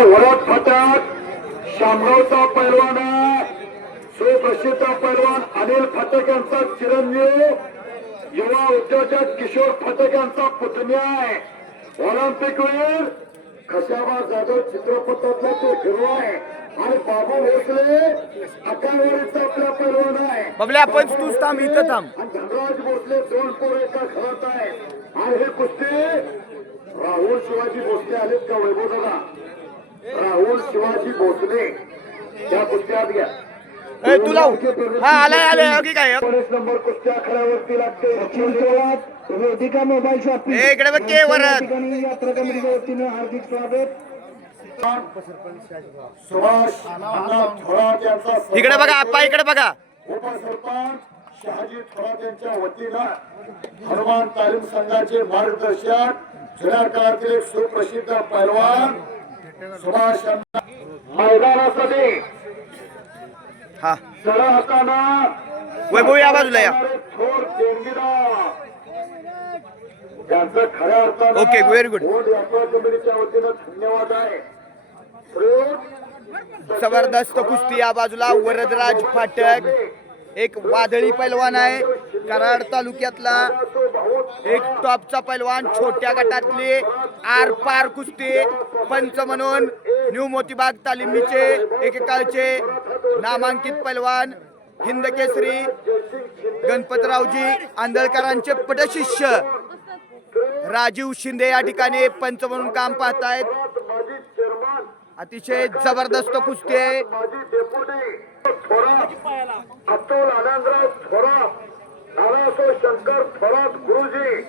वरात फाट्यात शामगावचा पैलवान सुप्रसिद्ध पैलवान अनिल फाटक यांचा चिरंजीव. युवा उद्योजक किशोर फाटक यांचा पुतण्या आहे. ऑलिम्पिकवीर खशाबा जाधव चित्रपटातला तो हिरो आहे. आणि बाबू भोसले अकावरीचा आपला पैलवान आहे. बबल्या, आपण तूच थांब, इथं थांब. आणि धनराज भोसले दोन पोर एका खेळत आहे आणि हे कुस्ती राहुल शिवाजी भोसले आलेत का वैभव दादा राहुल शिवाजी भोसले त्या कुस्त्यात घ्या ए, तू लाव. हा, आलाय, आलाय. ओके काय? नंबर कुस्त्या आखाड्यावरती लागते वेदिका मोबाईल शॉपिंग ए, इकडे बघ की वरात. ठिकाणी यात्रा कमिटीच्या वतीनं हार्दिक स्वागत सुभाष अण्णा थोरात यांचा इकडे बघा आप्पा इकडे बघा उपसरपंच शहाजी थोरात यांच्या वतीनं हनुमान तालीम संघाचे मार्गदर्शक जुन्या काळातील एक सुप्रसिद्ध पैलवान सुभाष मैदानासाठी हा. सरळ हाताना वैभव या बाजूला या. थोर देणगीदार त्यांचं खऱ्या अर्थानं Okay, very good. बोर्ड यात्रा कमिटीच्या वतीनं धन्यवाद आहे. जबरदस्त कुस्ती या बाजूला. वरदराज फाटक. एक वादळी पैलवान आहे. कराड तालुक्यातला एक टॉपचा पैलवान छोट्या गटातले आर पार कुस्ती पंच म्हणून न्यू मोतीबाग तालिमीचे एकेकाळचे नामांकित पैलवान हिंद केसरी गणपतरावजी आंदळकरांचे पटशिष्य राजीव शिंदे या ठिकाणी पंच म्हणून काम पाहतायत. अतिशय जबरदस्त कुस्ती आहे. शंकर थोरात गुरुजी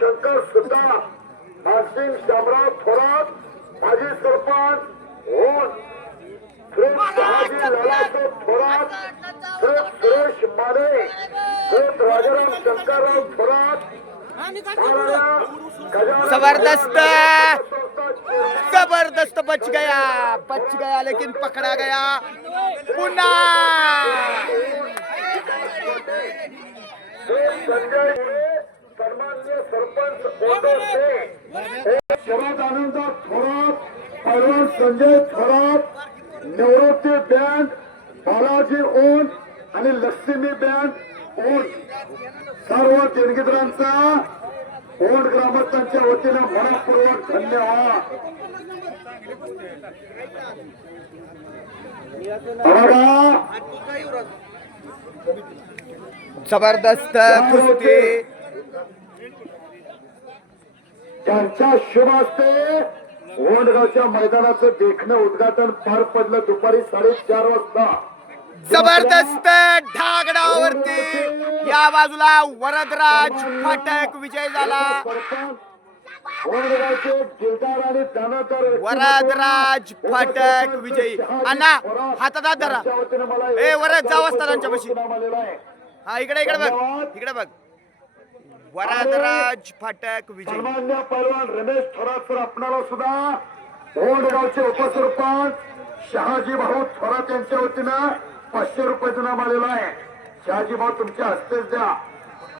शंकर सुद्धा मानसिंग शामराव थोरात माजी सरपंच ओन श्री शहाजी लालासो थोरात श्री सुरेश माने श्री राजाराम शंकरराव थोरात जबरदस्त! जबरदस्त बच गया बच गया लेकिन पकड़ा गया। पुन्हा! संजय! सन्मान्य सरपंच शरद आनंद थोरात पैलवान संजय थोरात निवृत्ती बँड बालाजी ओन आणि लक्ष्मी बँड ओन सर्व देणगीदारांचा ओंड ग्रामस्थांच्या वतीनं मनपूर्वक धन्यवाद. जबरदस्त कुस्ती. त्यांच्या शुभ हस्ते ओंडगावच्या मैदानाचं देखणं उद्घाटन पार पडलं दुपारी साडेचार वाजता. जबरदस्त ढागडावरती या बाजूला वरदराज फाटक विजय झाला. वरदराज फाटक विजयी. अण्णा हातात हात धरा. ए वरद जाव त्यांच्यापाशी हा इकडे इकडे बघ. इकडे बघ. वरदराज फाटक विजयी. सन्मान्य पैलवान रमेश थोरात सर आपणाला सुद्धा ओंडगावचे उपसरपंच शहाजी भाऊ थोरात यांच्या वतीनं पाचशे रुपयाचं नाम आलेलं आहे. शहाजी भाऊ तुमच्या हस्तेच द्या.